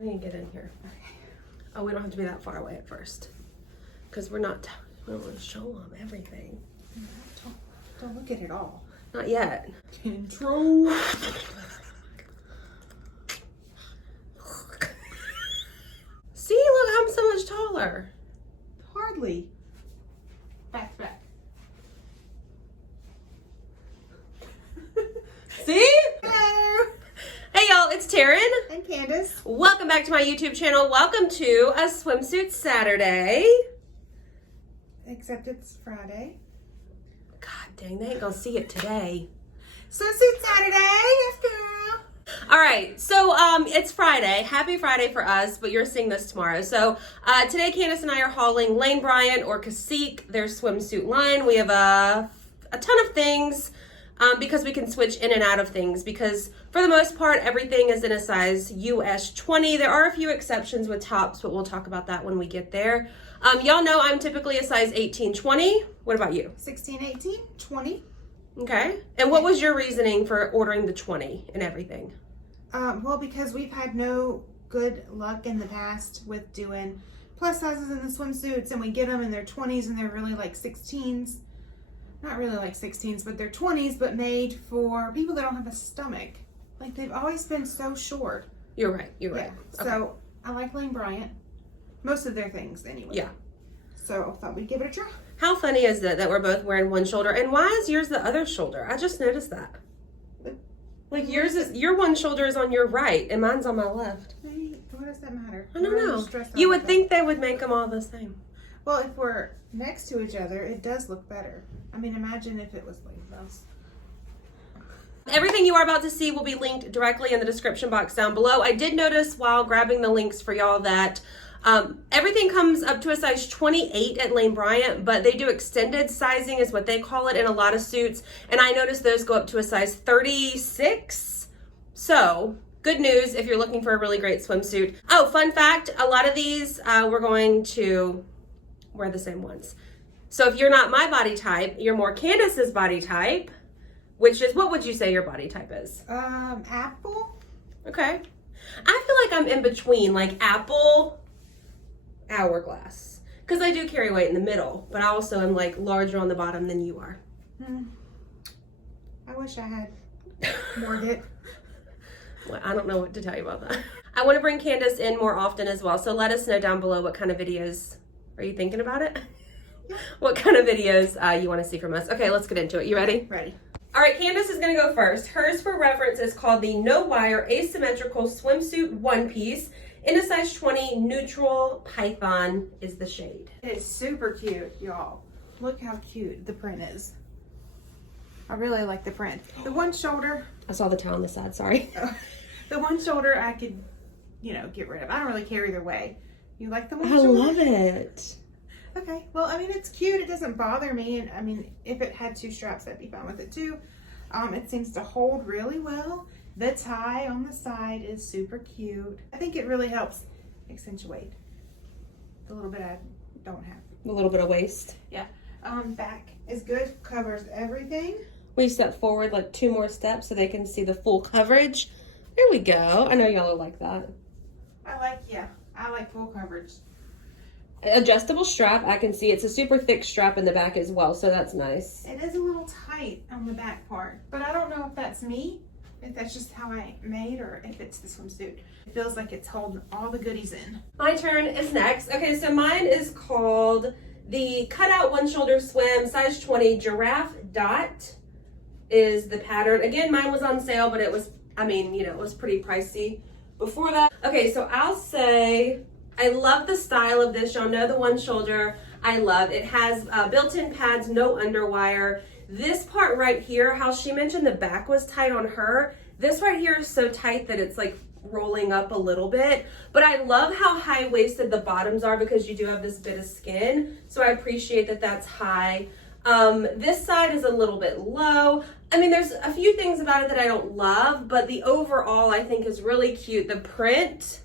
I need to get in here. Oh, we don't have to be that far away at first. Because we don't want to show them everything. Don't look at it all. Not yet. Control. See, look, I'm so much taller. Hardly. Back. See? Hello. Hey y'all, it's Taren. And Candice. Welcome back to my YouTube channel. Welcome to a Swimsuit Saturday. Except it's Friday. God dang, they ain't gonna see it today. Swimsuit Saturday. Yes, girl. All right, so it's Friday. Happy Friday for us, but you're seeing this tomorrow. So today, Candice and I are hauling Lane Bryant or Cacique, their swimsuit line. We have a ton of things because we can switch in and out of things because for the most part, everything is in a size US 20. There are a few exceptions with tops, but we'll talk about that when we get there. Y'all know I'm typically a size 18-20. What about you? 16, 18, 20. Okay. And what was your reasoning for ordering the 20 and everything? Well, because we've had no good luck in the past with doing plus sizes in the swimsuits, and we get them in their 20s and they're really like 16s. Not really like 16s, but they're 20s, but made for people that don't have a stomach. Like, they've always been so short. You're right. You're right. Yeah. So I like Lane Bryant. Most of their things anyway. Yeah. So I thought we'd give it a try. How funny is it that we're both wearing one shoulder? And why is yours the other shoulder? I just noticed that. Like your one shoulder is on your right and mine's on my left. Hey, what does that matter? I don't know. You would think they would make them all the same. Well, if we're next to each other, it does look better. I mean, imagine if it was like this. Everything you are about to see will be linked directly in the description box down below. I did notice while grabbing the links for y'all that everything comes up to a size 28 at Lane Bryant, but they do extended sizing is what they call it in a lot of suits. And I noticed those go up to a size 36. So good news if you're looking for a really great swimsuit. Oh, fun fact, a lot of these we're going to wear the same ones. So if you're not my body type, you're more Candice's body type, which is, what would you say your body type is? Apple. Okay. I feel like I'm in between, like apple, hourglass, because I do carry weight in the middle, but I also am like larger on the bottom than you are. I wish I had more hip. Well, I don't know what to tell you about that. I want to bring Candice in more often as well, so let us know down below what kind of videos. Are you thinking about it? Yeah. What kind of videos you want to see from us. Okay, let's get into it. You ready? Ready. All right, Candice is going to go first. Hers, for reference, is called the No Wire Asymmetrical Swimsuit One Piece in a size 20. Neutral Python is the shade. It is super cute, y'all. Look how cute the print is. I really like the print. The one shoulder. I saw the tail on the side, sorry. The one shoulder I could, get rid of. I don't really care either way. You like the one I shoulder? love it. Okay, well, I mean, it's cute. It doesn't bother me. And I mean, if it had two straps, I'd be fine with it too. It seems to hold really well. The tie on the side is super cute. I think it really helps accentuate the little bit I don't have. A little bit of waist. Yeah. Back is good. Covers everything. We step forward like 2 more steps so they can see the full coverage. There we go. I know y'all are like that. I like full coverage. Adjustable strap. I can see it's a super thick strap in the back as well, so that's nice. It is a little tight on the back part, but I don't know if that's me, if that's just how I made, or if it's the swimsuit. It feels like it's holding all the goodies in. My turn is next. Okay, so mine is called the Cutout One Shoulder Swim, size 20, Giraffe Dot is the pattern. Again, mine was on sale, but it was, it was pretty pricey before that. Okay, so I'll say I love the style of this. Y'all know the one shoulder I love. It has built-in pads, no underwire. This part right here, how she mentioned the back was tight on her, this right here is so tight that it's like rolling up a little bit. But I love how high-waisted the bottoms are because you do have this bit of skin. So I appreciate that that's high. This side is a little bit low. There's a few things about it that I don't love, but the overall I think is really cute. The print,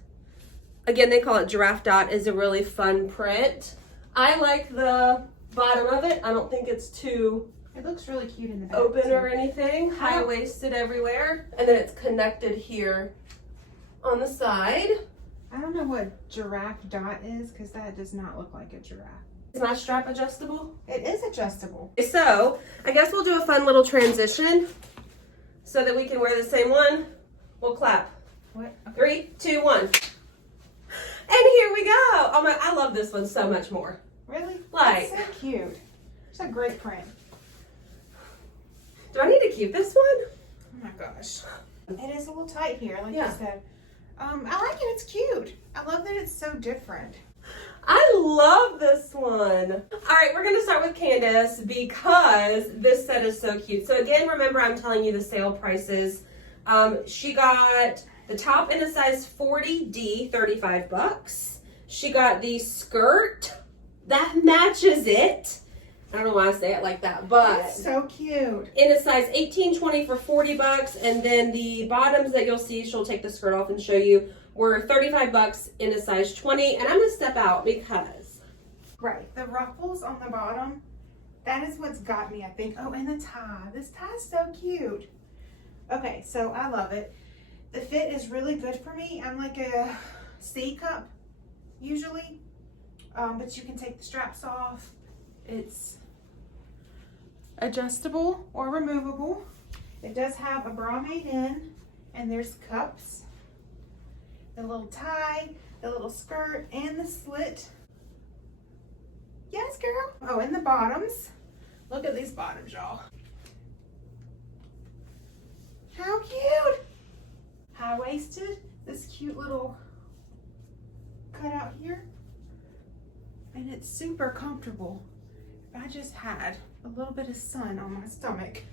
again, they call it Giraffe Dot, is a really fun print. I like the bottom of it. I don't think it's too It looks really cute in the back open too. or anything. High-waisted everywhere. And then it's connected here on the side. don't know what giraffe dot is because that does not look like a giraffe. Is my strap adjustable? It is adjustable. So, I guess we'll do a fun little transition so that we can wear the same one. We'll clap. What? Okay. 3, 2, 1. And here we go. Oh my, I love this one so much more. Really? Like, That's so cute. It's a great print. do I need to keep this one? Oh my gosh. It is a little tight here, like Yeah. you said. I like it. It's cute. I love that it's so different. I love this one. All right, we're gonna start with Candice because this set is so cute. So again, remember I'm telling you the sale prices. She got the top in a size 40D, $35. She got the skirt that matches it. I don't know why I say it like that, but That's so cute. in a size 18-20 for $40, and then the bottoms that you'll see, she'll take the skirt off and show you, were $35 in a size 20. And I'm gonna step out because Right. The ruffles on the bottom, that is what's got me, I think. Oh, and the tie. This tie is so cute. Okay, so I love it. The fit is really good for me. I'm like a C cup usually, but you can take the straps off. It's adjustable or removable. It does have a bra made in, and there's cups, the little tie, the little skirt, and the slit. Yes, girl. Oh, and the bottoms. Look at these bottoms, y'all. How cute. High-waisted. This cute little cutout here. And it's super comfortable. If I just had a little bit of sun on my stomach.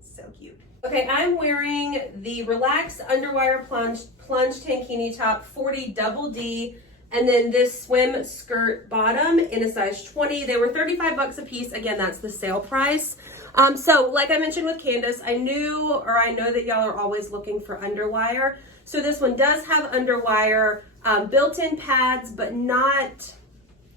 So cute. okay, I'm wearing the Relax Underwire Plunge Tankini top 40 double D, and then this swim skirt bottom in a size 20. They were $35 a piece. Again, that's the sale price. So like I mentioned with Candice, I know that y'all are always looking for underwire. So this one does have underwire, built-in pads, but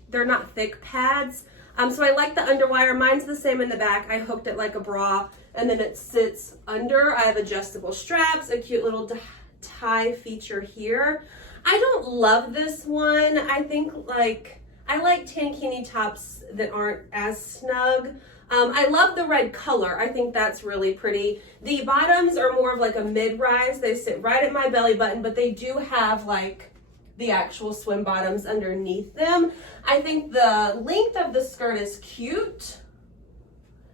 they're not thick pads. So I like the underwire. Mine's the same in the back. I hooked it like a bra, and then it sits under. I have adjustable straps, a cute little tie feature here. I don't love this one. I think I like tankini tops that aren't as snug. I love the red color. I think that's really pretty. The bottoms are more of like a mid-rise. They sit right at my belly button, but they do have like the actual swim bottoms underneath them. I think the length of the skirt is cute.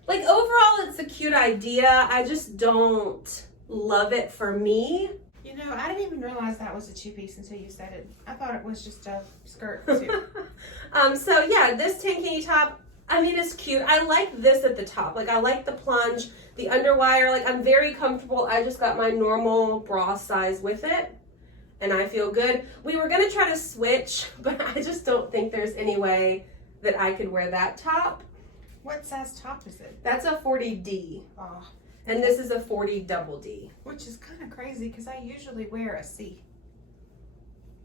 Like overall, it's a cute idea. I just don't love it for me. You know, I didn't even realize that was a two-piece until you said it. I thought it was just a skirt too. So yeah, this tankini top, I mean, it's cute. I like this at the top. Like I like the plunge, the underwire. Like I'm very comfortable. I just got my normal bra size with it, and I feel good. We were gonna try to switch, but I just don't think there's any way that I could wear that top. What size top is it? That's a 40D. Oh, And this is a 40 double D. which is kind of crazy because I usually wear a C.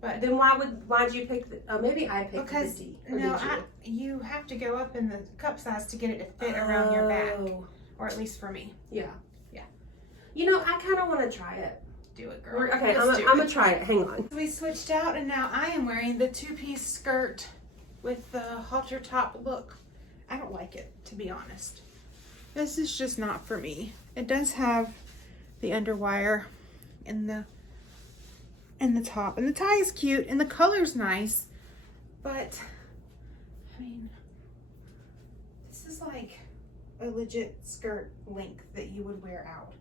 But Then why'd you pick the, maybe I picked because the D. Or no, did you? you have to go up in the cup size to get it to fit around your back, Oh, or at least for me. Yeah. Yeah. You know, I kind of want to try it. Do it, girl. Okay, Let's I'm do going it. to try it. Hang on. We switched out, and now I am wearing the two-piece skirt with the halter top look. I don't like it, to be honest. This is just not for me. It does have the underwire in the top, and the tie is cute, and the color's nice, but I mean, this is like a legit skirt length that you would wear out.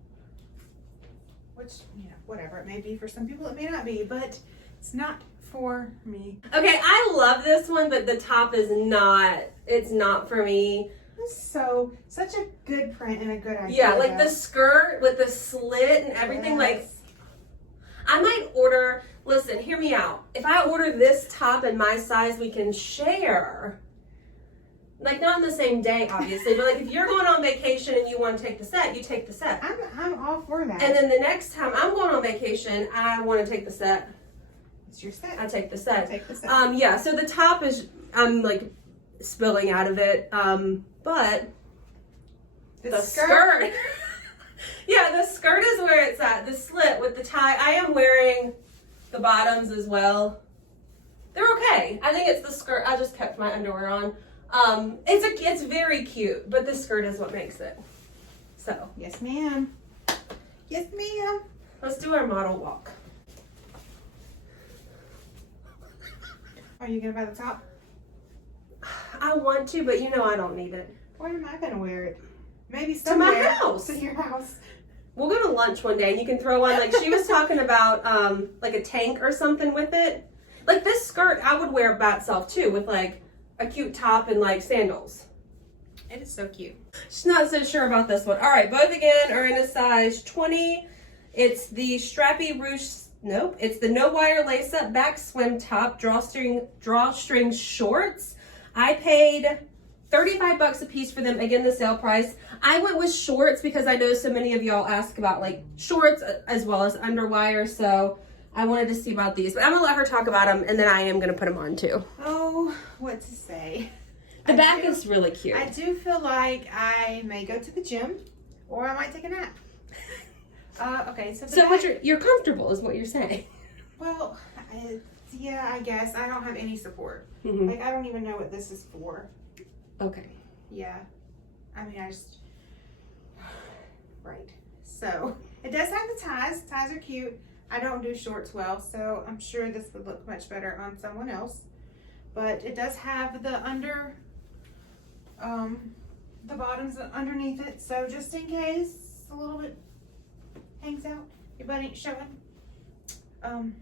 Which, you know, whatever it may be for some people, it may not be, but it's not for me. Okay, I love this one, but the top is not, it's not for me. So, such a good print and a good idea. Yeah, like the skirt with the slit and everything, like, Yes. I might order, listen, hear me out. If I order this top in my size, we can share. Like, not in the same day, obviously, but like if you're going on vacation and you want to take the set, you take the set. I'm all for that. And then the next time I'm going on vacation, I want to take the set. It's your set. I take the set. Take the set. Yeah, so the top is, I'm like spilling out of it. But the skirt. Yeah, the skirt is where it's at. The slit with the tie. I am wearing The bottoms as well. They're okay. I think it's the skirt. I just kept my underwear on. It's very cute, but the skirt is what makes it. So. Yes, ma'am. Yes, ma'am. Let's do our model walk. Are you gonna buy the top? I want to, but you know I don't need it. Where am I gonna wear it? Maybe To somewhere. my house. To your house. We'll go to lunch one day and you can throw on, like she was talking about, like a tank or something with it. Like this skirt I would wear by itself too, with like a cute top and like sandals. It is so cute. She's not so sure about this one. All right, both again are in a size 20. It's the strappy ruche. Nope. It's the no wire lace up back swim top drawstring shorts. I paid $35 a piece for them. Again, the sale price. I went with shorts because I know so many of y'all ask about like shorts as well as underwire. So I wanted to see about these, but I'm gonna let her talk about them and then I am gonna put them on too. Oh, what to say? The back is really cute. I do feel like I may go to the gym or I might take a nap. Okay, so what you're comfortable is what you're saying. Well, yeah, I guess. I don't have any support. Mm-hmm. Like, I don't even know what this is for. Okay. Yeah. I mean, right. So, it does have the ties. Ties are cute. I don't do shorts well, so I'm sure this would look much better on someone else. But it does have the the bottoms underneath it, so just in case a little bit hangs out, your butt ain't showing. I mean,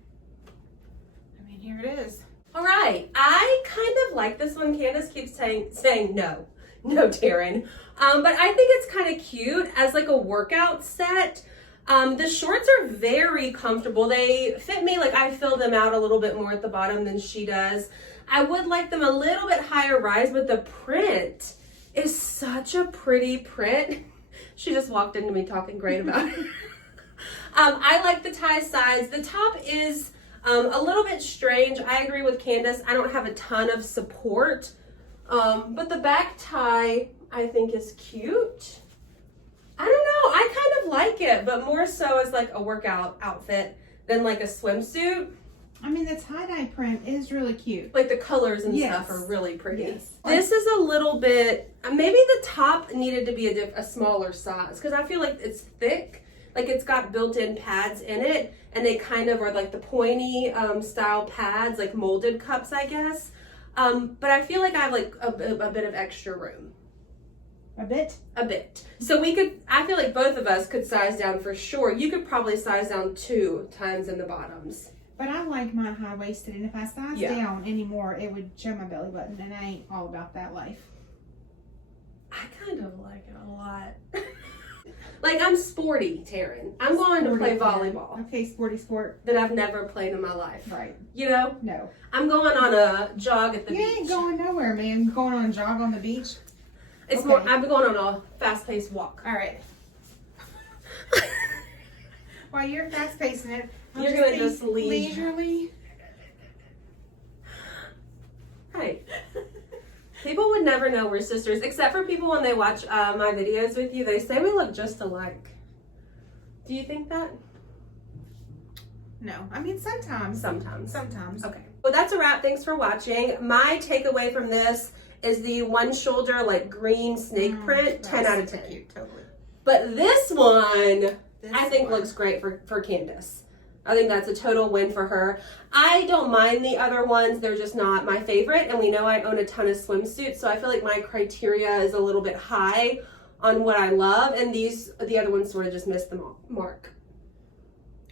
here it is. All right, I kind of like this one. Candice keeps saying no, Taren. But I think it's kind of cute as like a workout set. The shorts are very comfortable. They fit me, like I fill them out a little bit more at the bottom than she does. I would like them a little bit higher rise, but the print is such a pretty print. She just walked into me talking great about it. I like the tie size. The top is a little bit strange. I agree with Candice. I don't have a ton of support. But the back tie I think is cute. I don't know. I kind of like it, but more so as like a workout outfit than like a swimsuit. I mean, the tie-dye print is really cute. Like the colors and Yes. stuff are really pretty. Yes. This is a little bit, maybe the top needed to be a smaller size because I feel like it's thick. Like it's got built-in pads in it and they kind of are like the pointy style pads, like molded cups, I guess. But I feel like I have like a bit of extra room. A bit? A bit. So I feel like both of us could size down for sure. You could probably size down 2 times in the bottoms. But I like mine high-waisted, and if I size Yeah. down anymore, it would show my belly button, and I ain't all about that life. I kind of like it a lot. Like I'm sporty, Taren. I'm going to play volleyball Okay, sporty sport. that I've never played in my life. Right. You know? No. I'm going on a jog at the You beach. ain't going nowhere, man. Going on a jog on the beach. It's Okay. more, I'm going on a fast-paced walk. All right. While you're fast-pacing it, I'll You're gonna be just leave. leisurely. Hey. People would never know we're sisters, except for people when they watch my videos with you. They say we look just alike. Do you think that? No, I mean sometimes. Sometimes. Okay. Well, that's a wrap. Thanks for watching. My takeaway from this is the one shoulder like green snake print. 10 out of 10. Cute, totally. But this one, This I think one. looks great for Candice. I think that's a total win for her. I don't mind the other ones. They're just not my favorite. And we know I own a ton of swimsuits. So I feel like my criteria is a little bit high on what I love. And the other ones sort of just missed the mark.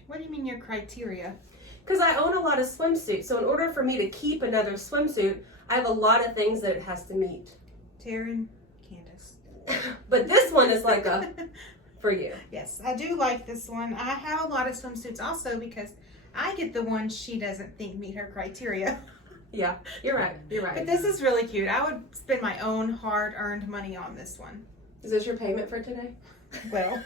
What do you mean your criteria? Because I own a lot of swimsuits. So in order for me to keep another swimsuit, I have a lot of things that it has to meet. Taren, Candice. But this one is like a for you. Yes, I do like this one. I have a lot of swimsuits also because I get the ones she doesn't think meet her criteria. Yeah, you're right. You're right. But this is really cute. I would spend my own hard-earned money on this one. Is this your payment for today? Well,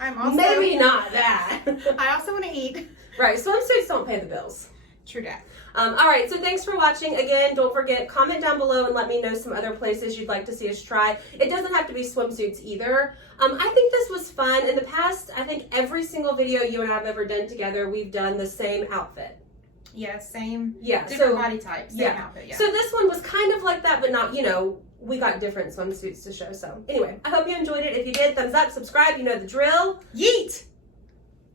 I'm also... Maybe not that. I also want to eat. Right, swimsuits don't pay the bills. True that. All right, so thanks for watching. Again, don't forget, comment down below and let me know some other places you'd like to see us try. It doesn't have to be swimsuits either. I think this was fun. In the past, I think every single video you and I have ever done together, we've done the same outfit. Yeah, same. Yeah, Different so body type, same yeah. outfit. Yeah. So this one was kind of like that, but not, you know, we got different swimsuits to show. So anyway, I hope you enjoyed it. If you did, thumbs up, subscribe. You know the drill. Yeet.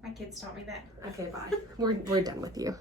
My kids taught me that. Okay, bye. We're done with you.